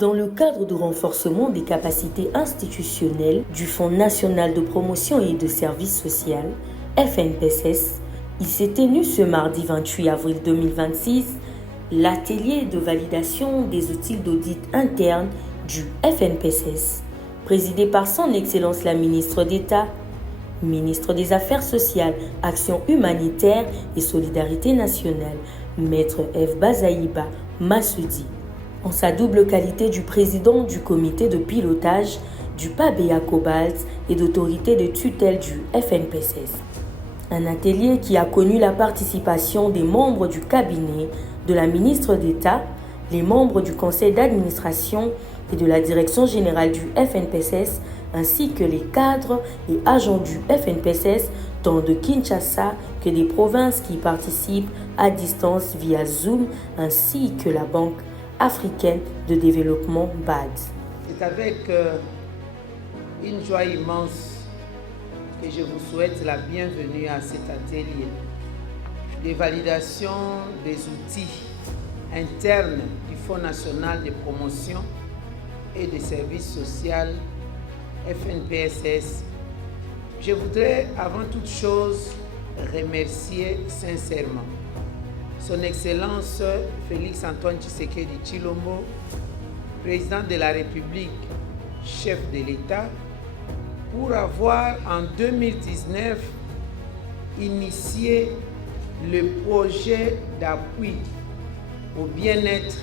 Dans le cadre du renforcement des capacités institutionnelles du Fonds national de promotion et de services sociaux, FNPSS, il s'est tenu ce mardi 28 avril 2026 l'atelier de validation des outils d'audit interne du FNPSS, présidé par son Excellence la ministre d'État, ministre des Affaires sociales, Action humanitaire et solidarité nationale, Maître F. Bazaïba Massoudi, en sa double qualité du président du comité de pilotage du PABEA Cobalt et d'autorité de tutelle du FNPSS. Un atelier qui a connu la participation des membres du cabinet de la ministre d'État, les membres du conseil d'administration et de la direction générale du FNPSS, ainsi que les cadres et agents du FNPSS, tant de Kinshasa que des provinces qui participent à distance via Zoom, ainsi que la Banque africaine de développement BAD. C'est avec une joie immense que je vous souhaite la bienvenue à cet atelier de validation des outils internes du Fonds national de promotion et de services sociaux FNPSS. Je voudrais avant toute chose remercier sincèrement Son Excellence Félix Antoine Tshisekedi Tshilombo, président de la République, chef de l'État, pour avoir en 2019 initié le projet d'appui au bien-être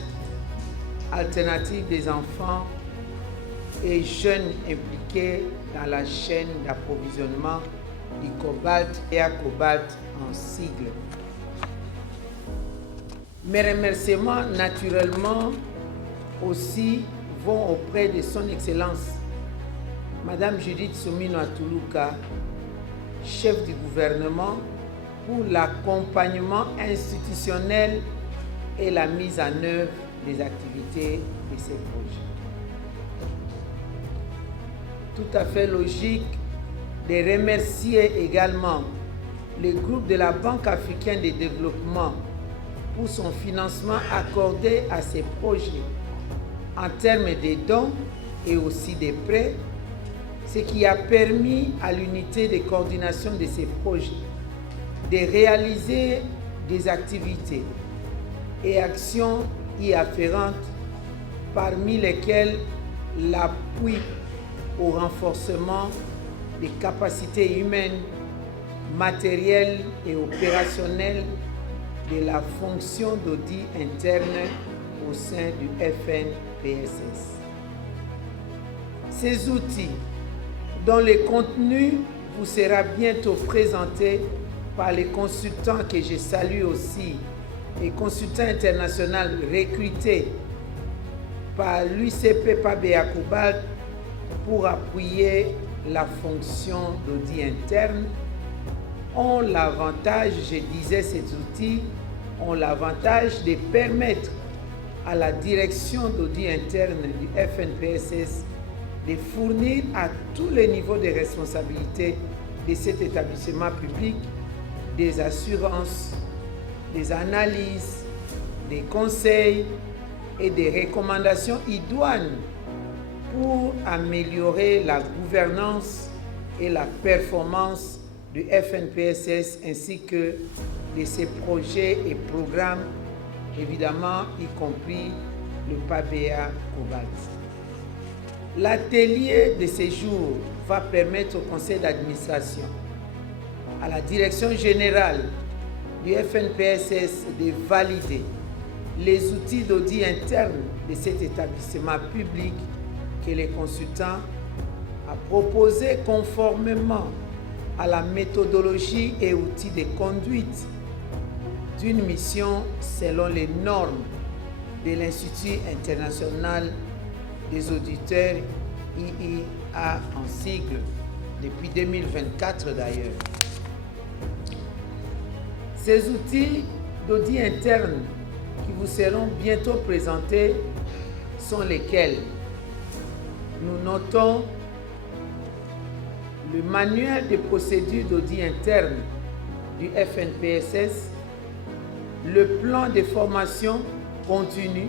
alternatif des enfants et jeunes impliqués dans la chaîne d'approvisionnement du cobalt et à cobalt en sigle. Mes remerciements naturellement aussi vont auprès de son Excellence Madame Judith Suminwa Tuluka, chef du gouvernement, pour l'accompagnement institutionnel et la mise en œuvre des activités de ces projets. Tout à fait logique de remercier également le groupe de la Banque africaine de développement pour son financement accordé à ces projets en termes de dons et aussi de prêts, ce qui a permis à l'unité de coordination de ces projets de réaliser des activités et actions y afférentes, parmi lesquelles l'appui au renforcement des capacités humaines, matérielles et opérationnelles de la fonction d'audit interne au sein du FNPSS. Ces outils, dont le contenu vous sera bientôt présenté par les consultants que je salue aussi, les consultants internationaux recrutés par l'UCP PABEA Cobalt pour appuyer la fonction d'audit interne, ont l'avantage, je disais, ces outils ont l'avantage de permettre à la direction d'audit interne du FNPSS de fournir à tous les niveaux de responsabilité de cet établissement public des assurances, des analyses, des conseils et des recommandations idoines pour améliorer la gouvernance et la performance du FNPSS ainsi que de ses projets et programmes, évidemment y compris le PABEA Cobalt. L'atelier de ce jour va permettre au conseil d'administration, à la direction générale du FNPSS de valider les outils d'audit interne de cet établissement public que les consultants a proposé conformément à la méthodologie et outils de conduite d'une mission selon les normes de l'Institut international des auditeurs IIA en sigle, depuis 2024 d'ailleurs. Ces outils d'audit interne qui vous seront bientôt présentés sont lesquels? Nous notons le manuel de procédure d'audit interne du FNPSS, le plan de formation continue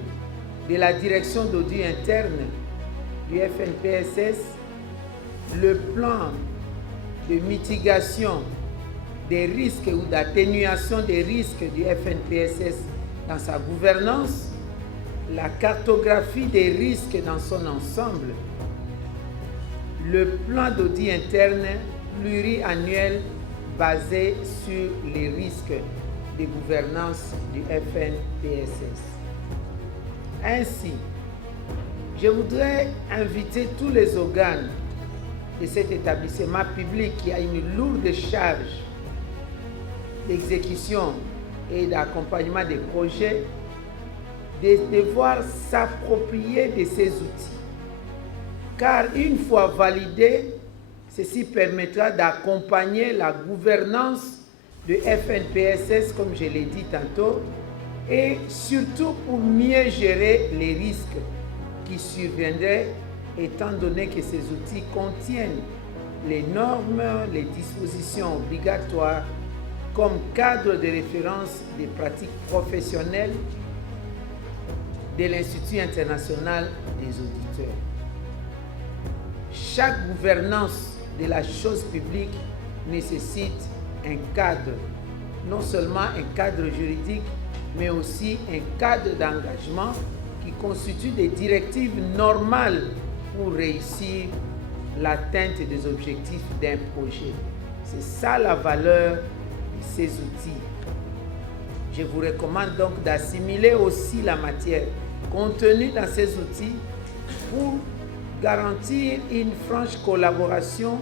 de la direction d'audit interne du FNPSS, le plan de mitigation des risques ou d'atténuation des risques du FNPSS dans sa gouvernance, la cartographie des risques dans son ensemble, le plan d'audit interne pluriannuel basé sur les risques de gouvernance du FNPSS. Ainsi, je voudrais inviter tous les organes de cet établissement public qui a une lourde charge d'exécution et d'accompagnement des projets de devoir s'approprier de ces outils. Car une fois validé, ceci permettra d'accompagner la gouvernance de FNPSS, comme je l'ai dit tantôt, et surtout pour mieux gérer les risques qui surviendraient, étant donné que ces outils contiennent les normes, les dispositions obligatoires comme cadre de référence des pratiques professionnelles de l'Institut international des auditeurs. Chaque gouvernance de la chose publique nécessite un cadre, non seulement un cadre juridique, mais aussi un cadre d'engagement qui constitue des directives normales pour réussir l'atteinte des objectifs d'un projet. C'est ça la valeur de ces outils. Je vous recommande donc d'assimiler aussi la matière contenue dans ces outils pour garantir une franche collaboration,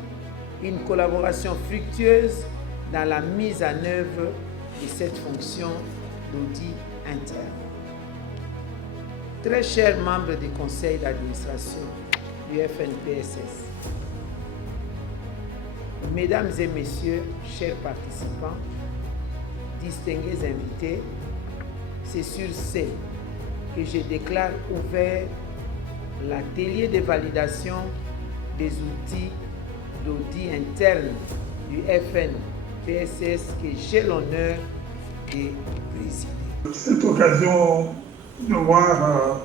une collaboration fructueuse dans la mise en œuvre de cette fonction d'audit interne. Très chers membres du conseil d'administration du FNPSS, mesdames et messieurs, chers participants, distingués invités, c'est sur ce que je déclare ouvert l'atelier de validation des outils d'audit interne du FNPSS que j'ai l'honneur de présider. Cette occasion de voir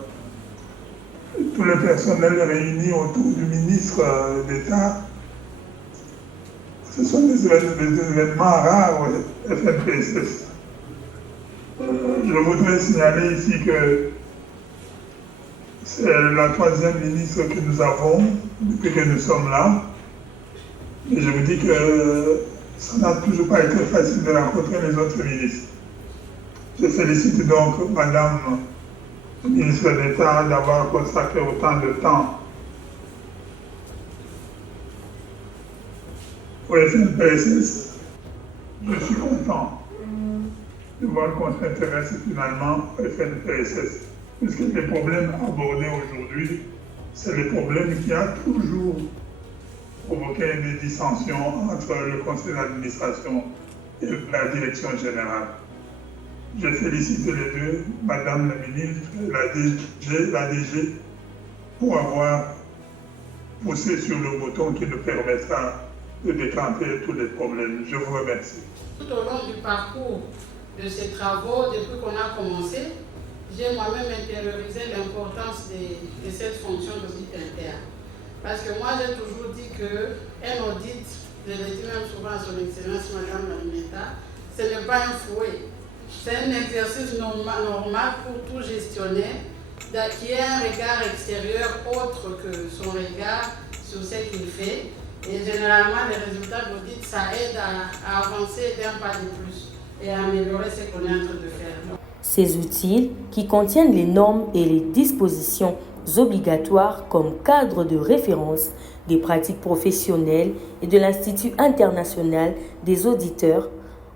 tout le personnel réuni autour du ministre d'État, ce sont des événements rares au FNPSS. Je voudrais signaler ici que c'est la 3e ministre que nous avons depuis que nous sommes là. Et je vous dis que ça n'a toujours pas été facile de rencontrer les autres ministres. Je félicite donc Madame la ministre d'État d'avoir consacré autant de temps au FNPSS. Je suis content de voir qu'on s'intéresse finalement au FNPSS. Puisque les problèmes abordés aujourd'hui, c'est les problèmes qui ont toujours provoqué des dissensions entre le conseil d'administration et la direction générale. Je félicite les deux, Madame la ministre et la DG, pour avoir poussé sur le bouton qui nous permettra de décanter tous les problèmes. Je vous remercie. Tout au long du parcours de ces travaux, depuis qu'on a commencé, j'ai moi-même intériorisé l'importance de cette fonction d'audit interne. Parce que moi, j'ai toujours dit qu'un audit, je le dis même souvent à son Excellence Madame la ministre, ce n'est pas un fouet. C'est un exercice normal pour tout gestionnaire qui ait un regard extérieur autre que son regard sur ce qu'il fait. Et généralement, les résultats d'audit, ça aide à avancer d'un pas de plus et à améliorer ce qu'on est en train de faire. Ces outils, qui contiennent les normes et les dispositions obligatoires comme cadre de référence des pratiques professionnelles et de l'Institut international des auditeurs,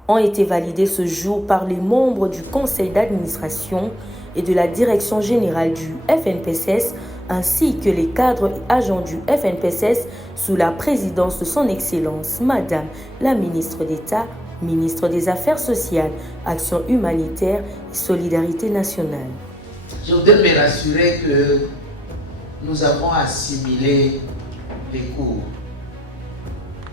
ont été validés ce jour par les membres du conseil d'administration et de la direction générale du FNPSS, ainsi que les cadres et agents du FNPSS sous la présidence de son Excellence, Madame la ministre d'État, ministre des Affaires sociales, Action humanitaire et solidarité nationale. Je voudrais me rassurer que nous avons assimilé les cours.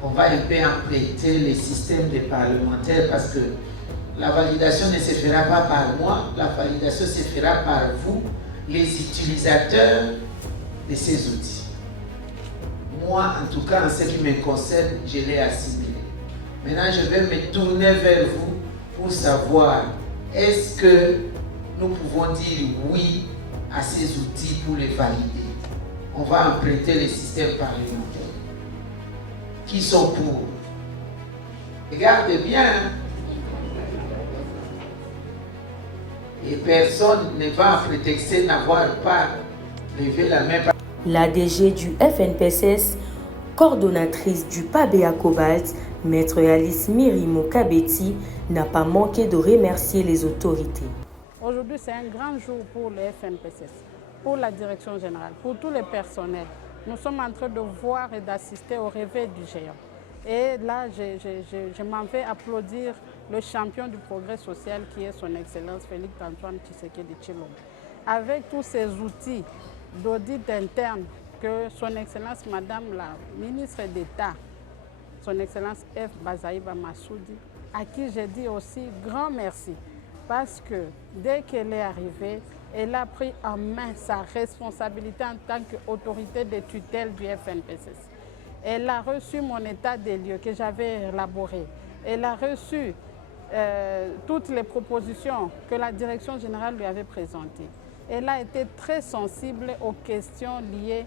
On va un peu emprunter les systèmes des parlementaires parce que la validation ne se fera pas par moi, la validation se fera par vous, les utilisateurs de ces outils. Moi, en tout cas, en ce qui me concerne, je l'ai assimilé. Maintenant, je vais me tourner vers vous pour savoir, est-ce que nous pouvons dire oui à ces outils pour les valider? On va emprunter les systèmes parlementaires. Qui sont pour? Regardez bien. Et personne ne va prétexter n'avoir pas levé la main. La DG du FNPSS, coordonnatrice du PABEA Cobalt, Maître Alice Mirimo Kabeti, n'a pas manqué de remercier les autorités. Aujourd'hui, c'est un grand jour pour le FNPSS, pour la direction générale, pour tous les personnels. Nous sommes en train de voir et d'assister au réveil du géant. Et là, je m'en vais applaudir le champion du progrès social qui est son Excellence Félix Antoine Tshisekedi Tshilombo. Avec tous ces outils d'audit interne que son Excellence Madame la ministre d'État, son Excellence F. Bazaïba Massoudi, à qui j'ai dit aussi grand merci. Parce que dès qu'elle est arrivée, elle a pris en main sa responsabilité en tant qu'autorité de tutelle du FNPSS. Elle a reçu mon état des lieux que j'avais élaboré. Elle a reçu toutes les propositions que la direction générale lui avait présentées. Elle a été très sensible aux questions liées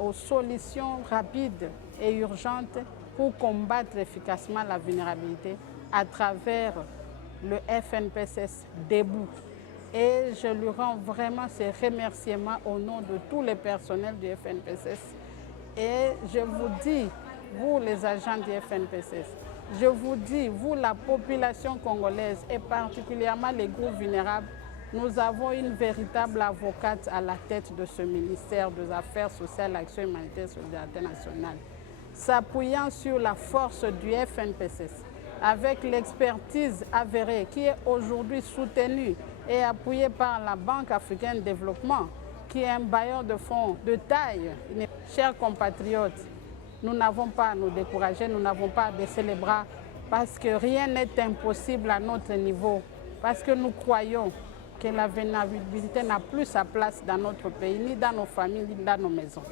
aux solutions rapides et urgentes pour combattre efficacement la vulnérabilité à travers le FNPSS debout. Et je lui rends vraiment ces remerciements au nom de tous les personnels du FNPSS. Et je vous dis, vous les agents du FNPSS, je vous dis, vous la population congolaise et particulièrement les groupes vulnérables, nous avons une véritable avocate à la tête de ce ministère des Affaires sociales, Action humanitaire et solidarité nationale, s'appuyant sur la force du FNPSS, avec l'expertise avérée qui est aujourd'hui soutenue et appuyée par la Banque africaine de développement, qui est un bailleur de fonds de taille. Chers compatriotes, nous n'avons pas à nous décourager, nous n'avons pas à baisser les bras, parce que rien n'est impossible à notre niveau, parce que nous croyons que la vulnérabilité n'a plus sa place dans notre pays, ni dans nos familles, ni dans nos maisons.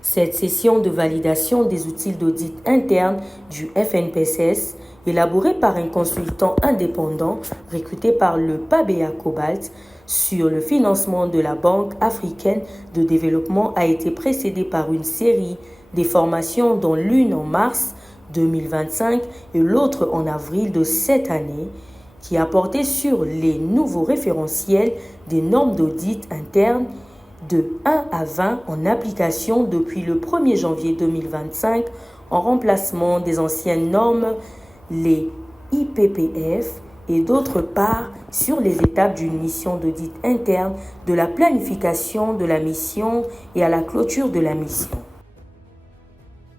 Cette session de validation des outils d'audit interne du FNPSS, élaborée par un consultant indépendant recruté par le PABEA Cobalt sur le financement de la Banque africaine de développement, a été précédée par une série de formations, dont l'une en mars 2025 et l'autre en avril de cette année, qui a porté sur les nouveaux référentiels des normes d'audit interne de 1 à 20 en application depuis le 1er janvier 2025 en remplacement des anciennes normes, les IPPF, et d'autre part sur les étapes d'une mission d'audit interne, de la planification de la mission et à la clôture de la mission.